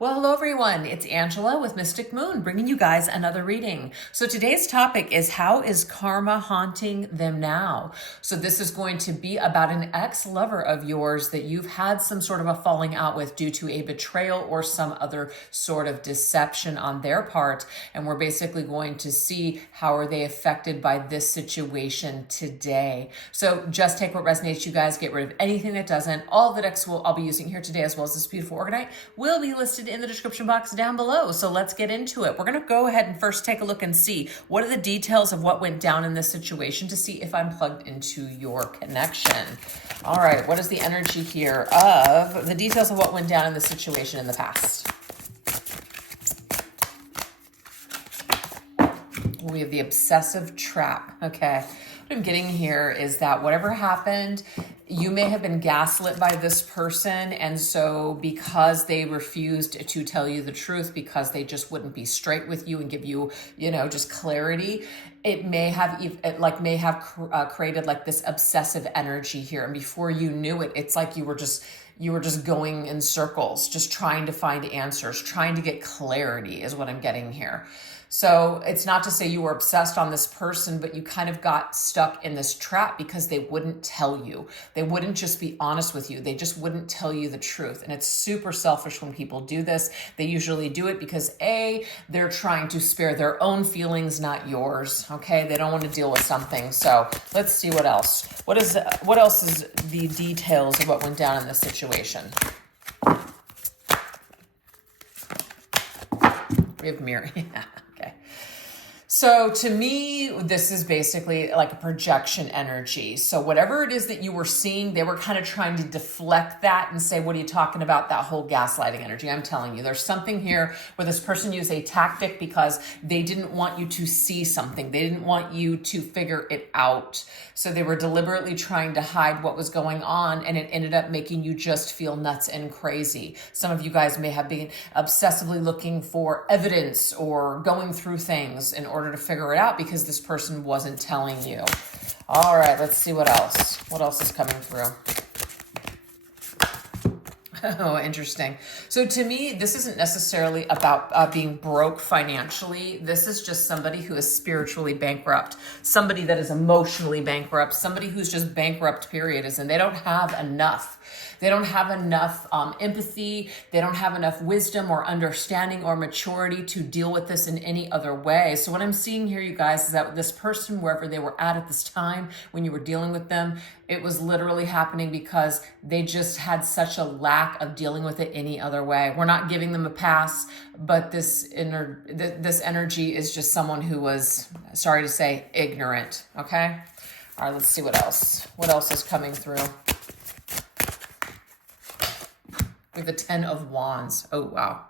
Well, hello everyone. It's Angela with Mystic Moon, bringing you guys another reading. So today's topic is, how is karma haunting them now? So this is going to be about an ex-lover of yours that you've had some sort of a falling out with due to a betrayal or some other sort of deception on their part. And we're basically going to see how are they affected by this situation today. So just take what resonates, you guys. Get rid of anything that doesn't. All the decks I'll be using here today, as well as this beautiful Organite, will be listed in the description box down below. So let's get into it. We're going to go ahead and first take a look and see what are the details of what went down in this situation to see if I'm plugged into your connection. All right, what is the energy here of the details of what went down in the situation in the past? We have the obsessive trap. Okay. What I'm getting here is that whatever happened, you may have been gaslit by this person. And so because they refused to tell you the truth, because they just wouldn't be straight with you and give you, just clarity, it may have created like this obsessive energy here. And before you knew it, it's like you were just going in circles, just trying to find answers, trying to get clarity is what I'm getting here. So it's not to say you were obsessed on this person, but you kind of got stuck in this trap because they wouldn't tell you. They wouldn't just be honest with you. They just wouldn't tell you the truth. And it's super selfish when people do this. They usually do it because they're trying to spare their own feelings, not yours. Okay. They don't want to deal with something. So let's see what else. What else is the details of what went down in this situation? We have mirror. Yeah. Okay. So to me, this is basically like a projection energy. So whatever it is that you were seeing, they were kind of trying to deflect that and say, what are you talking about? That whole gaslighting energy. I'm telling you, there's something here where this person used a tactic because they didn't want you to see something. They didn't want you to figure it out. So they were deliberately trying to hide what was going on, and it ended up making you just feel nuts and crazy. Some of you guys may have been obsessively looking for evidence or going through things in order to figure it out because this person wasn't telling you. All right, let's see what else. What else is coming through? Oh, interesting. So to me, this isn't necessarily about being broke financially. This is just somebody who is spiritually bankrupt, somebody that is emotionally bankrupt, somebody who's just bankrupt, period, and they don't have enough. They don't have enough empathy. They don't have enough wisdom or understanding or maturity to deal with this in any other way. So what I'm seeing here, you guys, is that this person, wherever they were at this time when you were dealing with them, it was literally happening because they just had such a lack of dealing with it any other way. We're not giving them a pass, but this energy is just someone who was, sorry to say, ignorant. Okay. All right. Let's see what else. What else is coming through? We have the 10 of Wands. Oh, wow.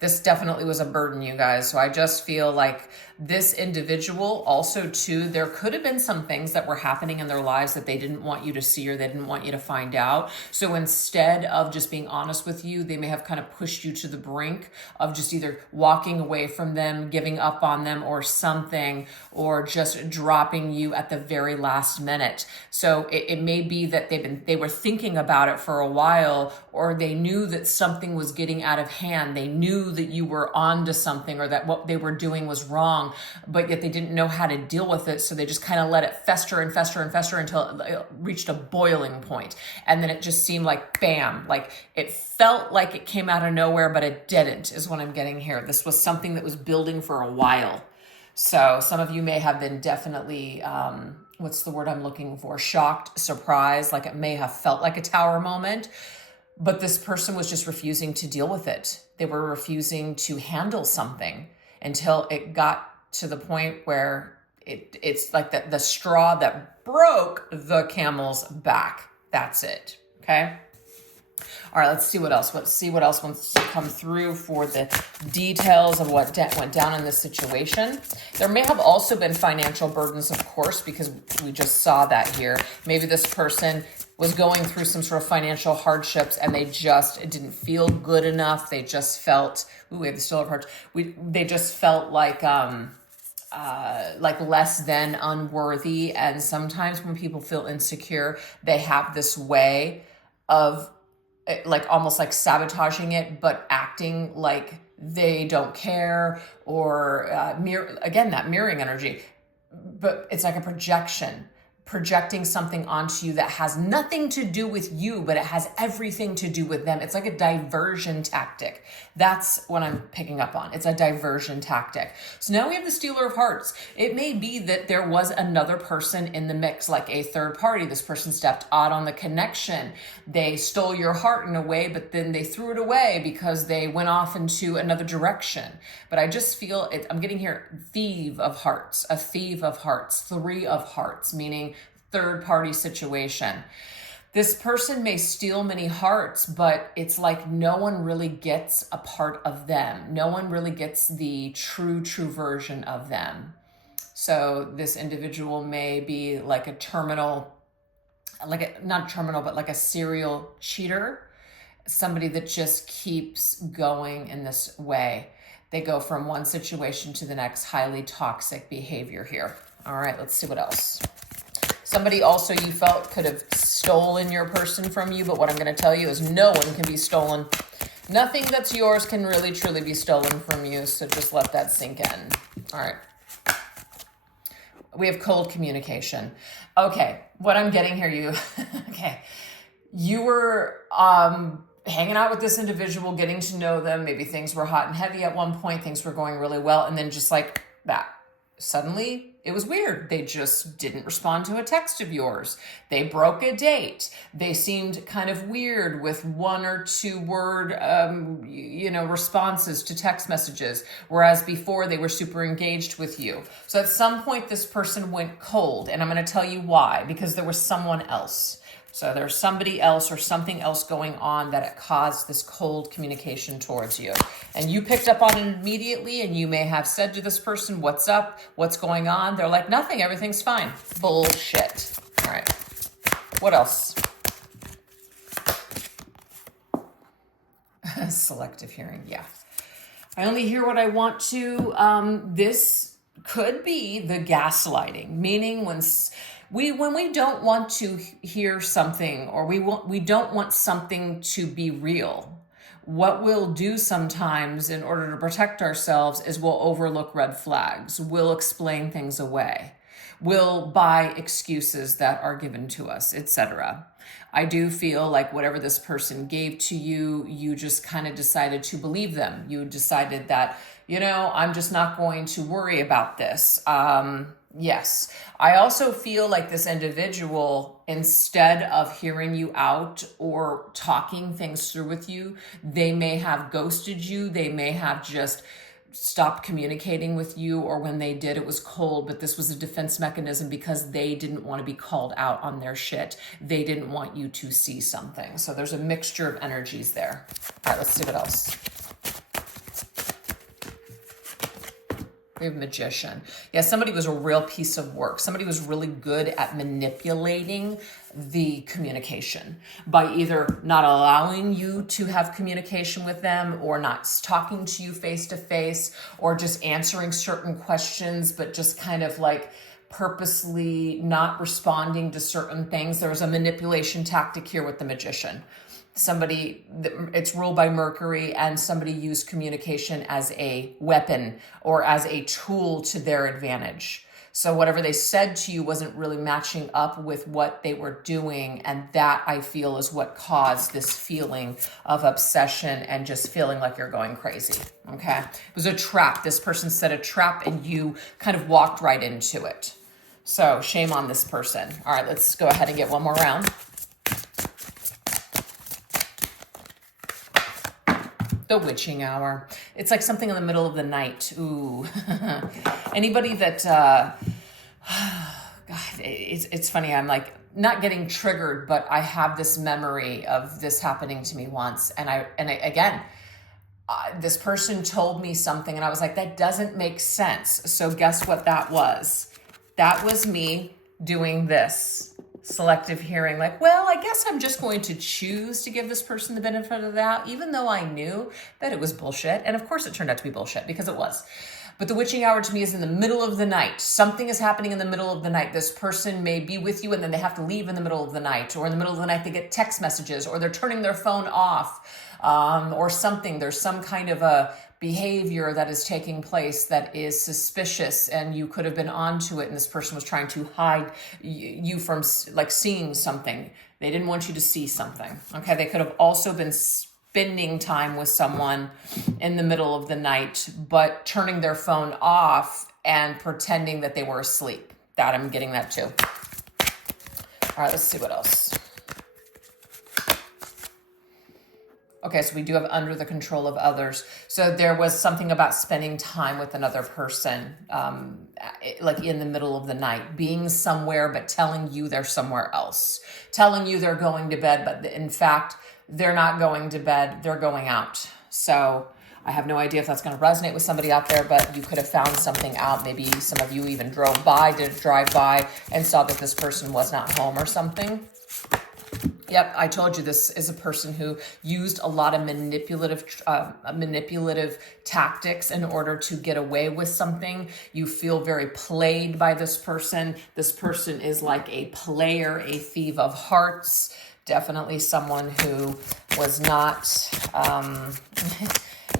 This definitely was a burden, you guys. So I just feel like this individual also too, there could have been some things that were happening in their lives that they didn't want you to see or they didn't want you to find out. So instead of just being honest with you, they may have kind of pushed you to the brink of just either walking away from them, giving up on them or something, or just dropping you at the very last minute. So it may be that they were thinking about it for a while, or they knew that something was getting out of hand. They knew that you were on to something or that what they were doing was wrong, but yet they didn't know how to deal with it. So they just kind of let it fester and fester and fester until it reached a boiling point. And then it just seemed like bam, like it felt like it came out of nowhere, but it didn't, is what I'm getting here. This was something that was building for a while. So some of you may have been definitely, what's the word I'm looking for? Shocked, surprised, like it may have felt like a tower moment. But this person was just refusing to deal with it. They were refusing to handle something until it got to the point where it's like the straw that broke the camel's back. That's it. Okay. All right, let's see what else. Let's see what else wants to come through for the details of what went down in this situation. There may have also been financial burdens, of course, because we just saw that here. Maybe this person was going through some sort of financial hardships and it didn't feel good enough. They just felt, we have the Still of Hearts. They just felt like less than unworthy. And sometimes when people feel insecure, they have this way of like almost like sabotaging it, but acting like they don't care, or again, that mirroring energy. But it's like a projection, projecting something onto you that has nothing to do with you, but it has everything to do with them. It's like a diversion tactic. That's what I'm picking up on. It's a diversion tactic. So now we have the Stealer of Hearts. It may be that there was another person in the mix, like a third party. This person stepped out on the connection. They stole your heart in a way, but then they threw it away because they went off into another direction. But I just feel it. I'm getting here, thief of hearts, a thief of hearts, three of hearts, meaning third party situation. This person may steal many hearts, but it's like no one really gets a part of them. No one really gets the true version of them. So this individual may be like a terminal, not terminal, but like a serial cheater, somebody that just keeps going in this way. They go from one situation to the next, highly toxic behavior here. All right, let's see what else. Somebody also you felt could have stolen your person from you, but what I'm going to tell you is no one can be stolen. Nothing that's yours can really truly be stolen from you, so just let that sink in. All right. We have cold communication. Okay, what I'm getting here, you were hanging out with this individual, getting to know them. Maybe things were hot and heavy at one point, things were going really well, and then just like that, suddenly it was weird. They just didn't respond to a text of yours. They broke a date. They seemed kind of weird with one or two word, responses to text messages. Whereas before they were super engaged with you. So at some point this person went cold, and I'm going to tell you why, because there was someone else. So there's somebody else or something else going on that caused this cold communication towards you. And you picked up on it immediately, and you may have said to this person, what's up? What's going on? They're like, nothing, everything's fine. Bullshit. All right. What else? Selective hearing, yeah. I only hear what I want to. This could be the gaslighting, meaning when we don't want to hear something, or we don't want something to be real. What we'll do sometimes in order to protect ourselves is we'll overlook red flags. We'll explain things away. We'll buy excuses that are given to us, etc. I do feel like whatever this person gave to you, you just kind of decided to believe them. You decided that, I'm just not going to worry about this. Yes. I also feel like this individual, instead of hearing you out or talking things through with you, they may have ghosted you. They may have just stopped communicating with you, or when they did, it was cold, but this was a defense mechanism because they didn't want to be called out on their shit. They didn't want you to see something. So there's a mixture of energies there. All right, let's see what else. We have Magician. Yeah, somebody was a real piece of work. Somebody was really good at manipulating the communication by either not allowing you to have communication with them, or not talking to you face to face, or just answering certain questions, but just kind of like purposely not responding to certain things. There's a manipulation tactic here with the Magician. Somebody, it's ruled by Mercury, and somebody used communication as a weapon or as a tool to their advantage. So whatever they said to you wasn't really matching up with what they were doing. And that, I feel, is what caused this feeling of obsession and just feeling like you're going crazy. Okay. It was a trap. This person set a trap and you kind of walked right into it. So shame on this person. All right, let's go ahead and get one more round. The witching hour. It's like something in the middle of the night. Ooh. Anybody that, God, it's funny. I'm like not getting triggered, but I have this memory of this happening to me once. And again, this person told me something and I was like, that doesn't make sense. So guess what that was? That was me doing this. Selective hearing, like, well, I guess I'm just going to choose to give this person the benefit of the doubt, even though I knew that it was bullshit. And of course it turned out to be bullshit, because it was. But the witching hour to me is in the middle of the night. Something is happening in the middle of the night. This person may be with you and then they have to leave in the middle of the night, or in the middle of the night they get text messages, or they're turning their phone off. or something. There's some kind of a behavior that is taking place that is suspicious, and you could have been onto it, and this person was trying to hide you from like seeing something. They didn't want you to see something. Okay, they could have also been spending time with someone in the middle of the night, but turning their phone off and pretending that they were asleep. That, I'm getting that too. All right, let's see what else. Okay, so we do have under the control of others. So there was something about spending time with another person, like in the middle of the night, being somewhere but telling you they're somewhere else, telling you they're going to bed, but in fact, they're not going to bed, they're going out. So I have no idea if that's going to resonate with somebody out there, but you could have found something out. Maybe some of you even did a drive-by and saw that this person was not home or something. Yep, I told you this is a person who used a lot of manipulative tactics in order to get away with something. You feel very played by this person. This person is like a player, a thief of hearts. Definitely someone who was not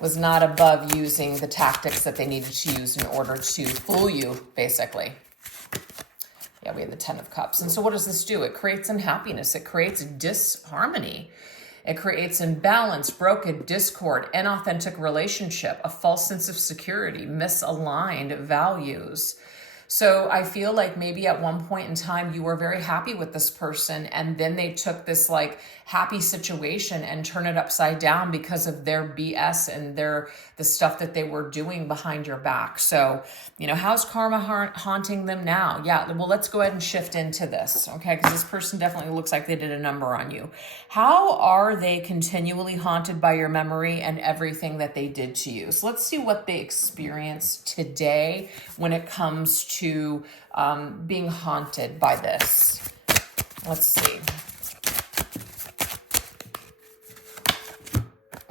was not above using the tactics that they needed to use in order to fool you, basically. Yeah, we have the 10 of Cups. And so what does this do? It creates unhappiness. It creates disharmony. It creates imbalance, broken, discord, inauthentic relationship, a false sense of security, misaligned values. So I feel like maybe at one point in time you were very happy with this person, and then they took this like happy situation and turned it upside down because of their BS and the stuff that they were doing behind your back. So, how's karma haunting them now? Yeah, well, let's go ahead and shift into this, okay? Because this person definitely looks like they did a number on you. How are they continually haunted by your memory and everything that they did to you? So let's see what they experience today when it comes to being haunted by this. Let's see.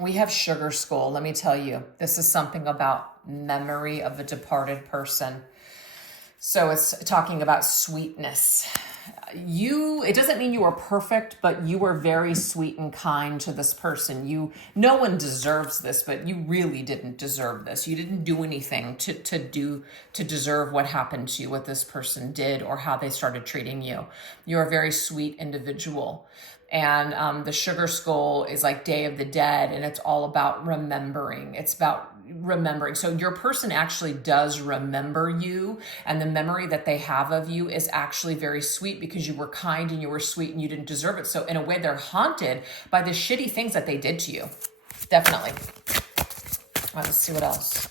We have Sugar Skull. Let me tell you, this is something about memory of a departed person. So it's talking about sweetness. It doesn't mean you were perfect, but you were very sweet and kind to this person. No one deserves this, but you really didn't deserve this. You didn't do anything to deserve what happened to you, what this person did, or how they started treating you. You're a very sweet individual. And the Sugar Skull is like Day of the Dead, and it's all about remembering. It's about remembering. So your person actually does remember you, and the memory that they have of you is actually very sweet because you were kind and you were sweet and you didn't deserve it. So in a way, they're haunted by the shitty things that they did to you. Definitely. All right, let's see what else.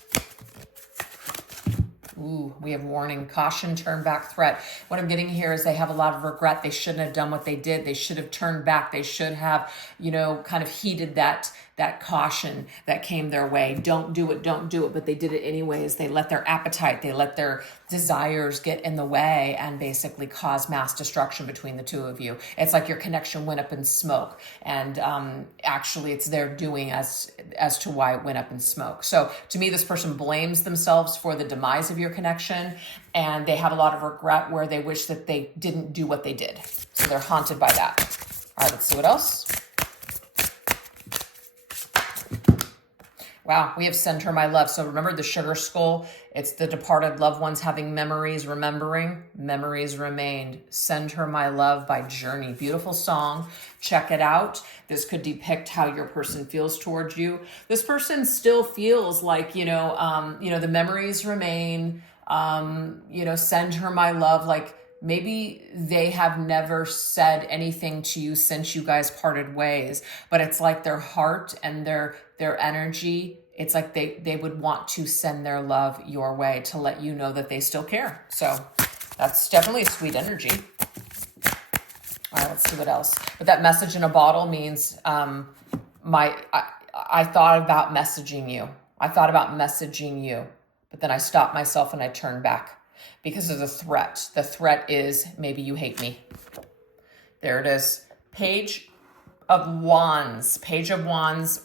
Ooh, we have warning, caution, turn back, threat. What I'm getting here is they have a lot of regret. They shouldn't have done what they did. They should have turned back. They should have, kind of heeded that caution that came their way. Don't do it. But they did it anyways. They let their appetite, they let their desires get in the way and basically cause mass destruction between the two of you. It's like your connection went up in smoke. And actually it's their doing as to why it went up in smoke. So to me, this person blames themselves for the demise of your connection, and they have a lot of regret where they wish that they didn't do what they did. So they're haunted by that. All right, let's see what else. Wow, we have Send Her My Love. So remember the Sugar Skull? It's the departed loved ones having memories, remembering. Memories remained. Send Her My Love by Journey. Beautiful song. Check it out. This could depict how your person feels towards you. This person still feels like, the memories remain. Send Her My Love. Like maybe they have never said anything to you since you guys parted ways, but it's like their heart and their energy, it's like they would want to send their love your way to let you know that they still care. So that's definitely a sweet energy. All right, let's see what else. But that message in a bottle means I thought about messaging you. But then I stopped myself and I turned back because of the threat. The threat is maybe you hate me. There it is. Page of Wands.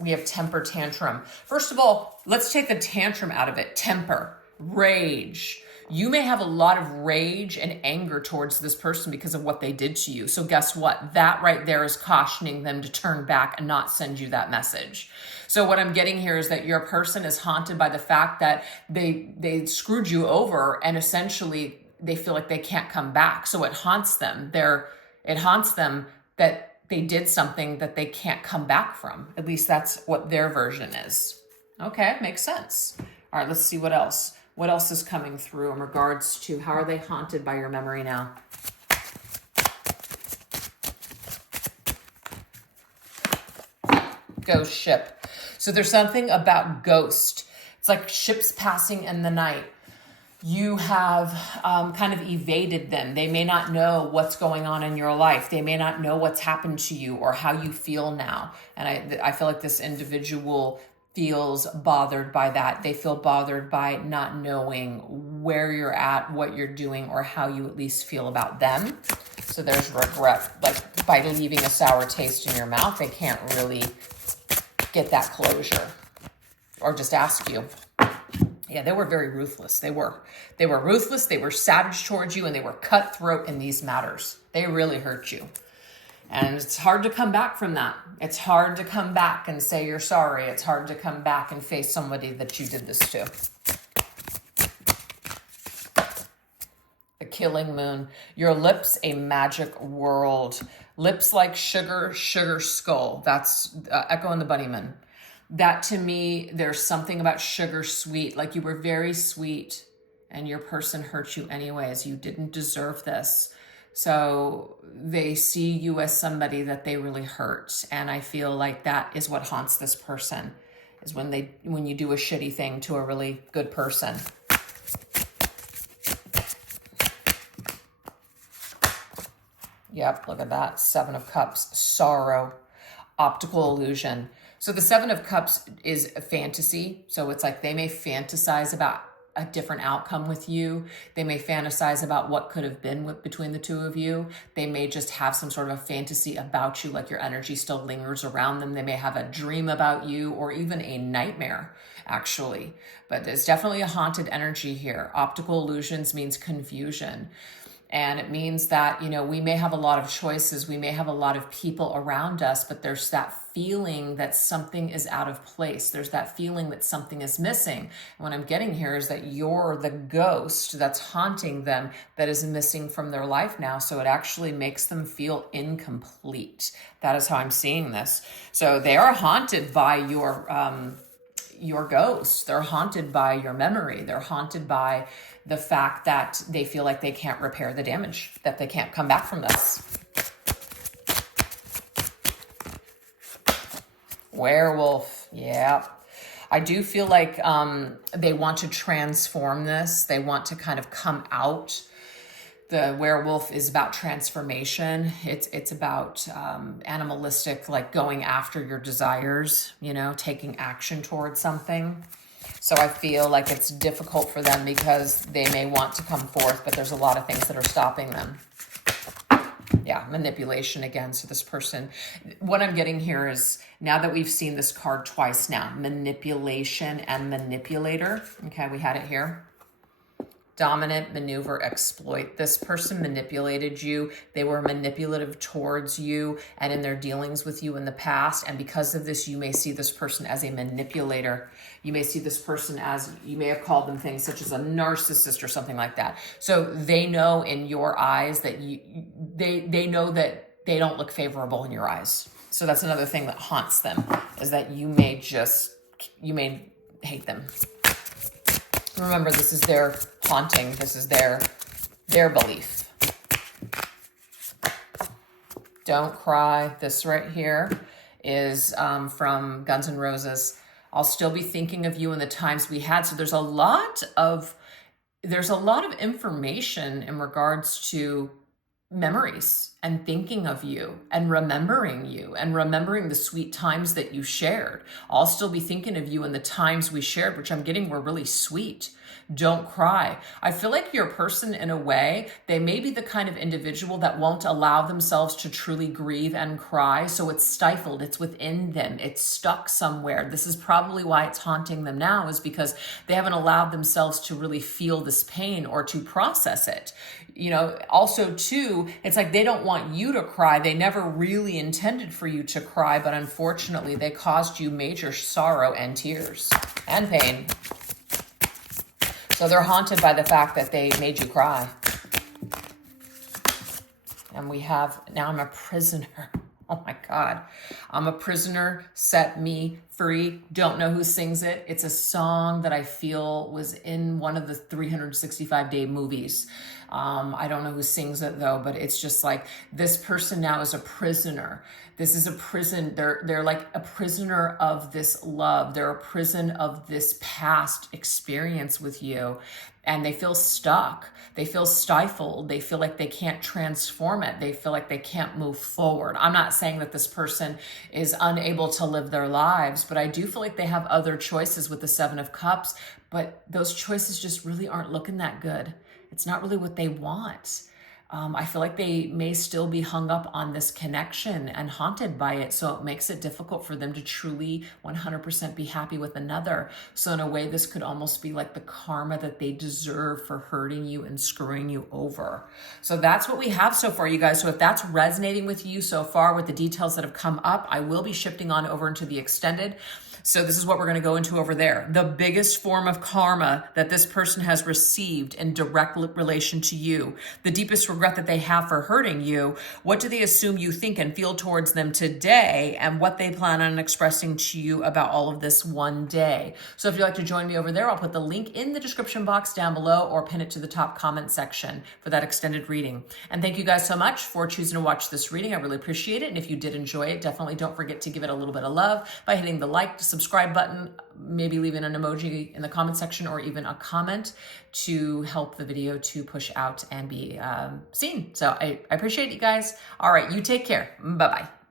We have temper tantrum. First of all, let's take the tantrum out of it. Temper, rage. You may have a lot of rage and anger towards this person because of what they did to you. So guess what? That right there is cautioning them to turn back and not send you that message. So what I'm getting here is that your person is haunted by the fact that they screwed you over, and essentially they feel like they can't come back. So it haunts them. It haunts them that they did something that they can't come back from. At least that's what their version is. Okay, makes sense. All right, let's see what else. What else is coming through in regards to how are they haunted by your memory now? Ghost ship. So there's something about ghost. It's like ships passing in the night. You have kind of evaded them. They may not know what's going on in your life. They may not know what's happened to you or how you feel now. And I feel like this individual feels bothered by that. They feel bothered by not knowing where you're at, what you're doing, or how you at least feel about them. So there's regret. Like by leaving a sour taste in your mouth, they can't really get that closure or just ask you. Yeah, they were very ruthless. They were ruthless. They were savage towards you, and they were cutthroat in these matters. They really hurt you. And it's hard to come back from that. It's hard to come back and say you're sorry. It's hard to come back and face somebody that you did this to. The killing moon. Your lips, a magic world. Lips like sugar, sugar skull. That's Echo and the Bunnyman. That to me, there's something about sugar sweet. Like you were very sweet and your person hurt you anyways. You didn't deserve this. So they see you as somebody that they really hurt. And I feel like that is what haunts this person, is when you do a shitty thing to a really good person. Yep, look at that. 7 of Cups, sorrow, optical illusion. So the 7 of Cups is a fantasy. So it's like they may fantasize about a different outcome with you. They may fantasize about what could have been between the two of you. They may just have some sort of a fantasy about you, like your energy still lingers around them. They may have a dream about you or even a nightmare, actually. But there's definitely a haunted energy here. Optical illusions means confusion. And it means that, we may have a lot of choices. We may have a lot of people around us, but there's that feeling that something is out of place. There's that feeling that something is missing. And what I'm getting here is that you're the ghost that's haunting them, that is missing from their life now. So it actually makes them feel incomplete. That is how I'm seeing this. So they are haunted by your ghost. They're haunted by your memory. They're haunted by the fact that they feel like they can't repair the damage, that they can't come back from this. Werewolf, yeah. I do feel like they want to transform this. They want to kind of come out. The werewolf is about transformation. It's about animalistic, like going after your desires, taking action towards something. So I feel like it's difficult for them because they may want to come forth, but there's a lot of things that are stopping them. Yeah, manipulation again. So this person, what I'm getting here is, now that we've seen this card twice now, manipulation and manipulator. Okay, we had it here. Dominant, maneuver, exploit. This person manipulated you. They were manipulative towards you and in their dealings with you in the past. And because of this, you may see this person as a manipulator. You may see this person as, you may have called them things such as a narcissist or something like that. So they know in your eyes that they know that they don't look favorable in your eyes. So that's another thing that haunts them, is that you may hate them. Remember, this is their haunting. This is their belief. Don't cry. This right here is from Guns N' Roses. I'll still be thinking of you in the times we had. So there's a lot of information in regards to memories and thinking of you and remembering the sweet times that you shared. I'll still be thinking of you and the times we shared, which I'm getting were really sweet. Don't cry. I feel like your person, in a way, they may be the kind of individual that won't allow themselves to truly grieve and cry. So it's stifled. It's within them. It's stuck somewhere. This is probably why it's haunting them now, is because they haven't allowed themselves to really feel this pain or to process it. You know, also too, it's like they don't want you to cry. They never really intended for you to cry, but unfortunately they caused you major sorrow and tears and pain. So they're haunted by the fact that they made you cry. And we have, now I'm a prisoner. Oh my God. I'm a prisoner, set me free. Don't know who sings it. It's a song that I feel was in one of the 365-day movies. I don't know who sings it though, but it's just like, this person now is a prisoner. This is a prison. They're like a prisoner of this love. They're a prison of this past experience with you. And they feel stuck. They feel stifled. They feel like they can't transform it. They feel like they can't move forward. I'm not saying that this person is unable to live their lives, but I do feel like they have other choices with the Seven of Cups, but those choices just really aren't looking that good. It's not really what they want. I feel like they may still be hung up on this connection and haunted by it. So it makes it difficult for them to truly 100% be happy with another. So in a way, this could almost be like the karma that they deserve for hurting you and screwing you over. So that's what we have so far, you guys. So if that's resonating with you so far with the details that have come up, I will be shifting on over into the extended. So this is what we're going to go into over there. The biggest form of karma that this person has received in direct relation to you, the deepest regret that they have for hurting you, what do they assume you think and feel towards them today, and what they plan on expressing to you about all of this one day. So if you'd like to join me over there, I'll put the link in the description box down below or pin it to the top comment section for that extended reading. And thank you guys so much for choosing to watch this reading. I really appreciate it. And if you did enjoy it, definitely don't forget to give it a little bit of love by hitting the like, subscribe button, maybe leaving an emoji in the comment section or even a comment to help the video to push out and be seen. So I appreciate you guys. All right, you take care. Bye-bye.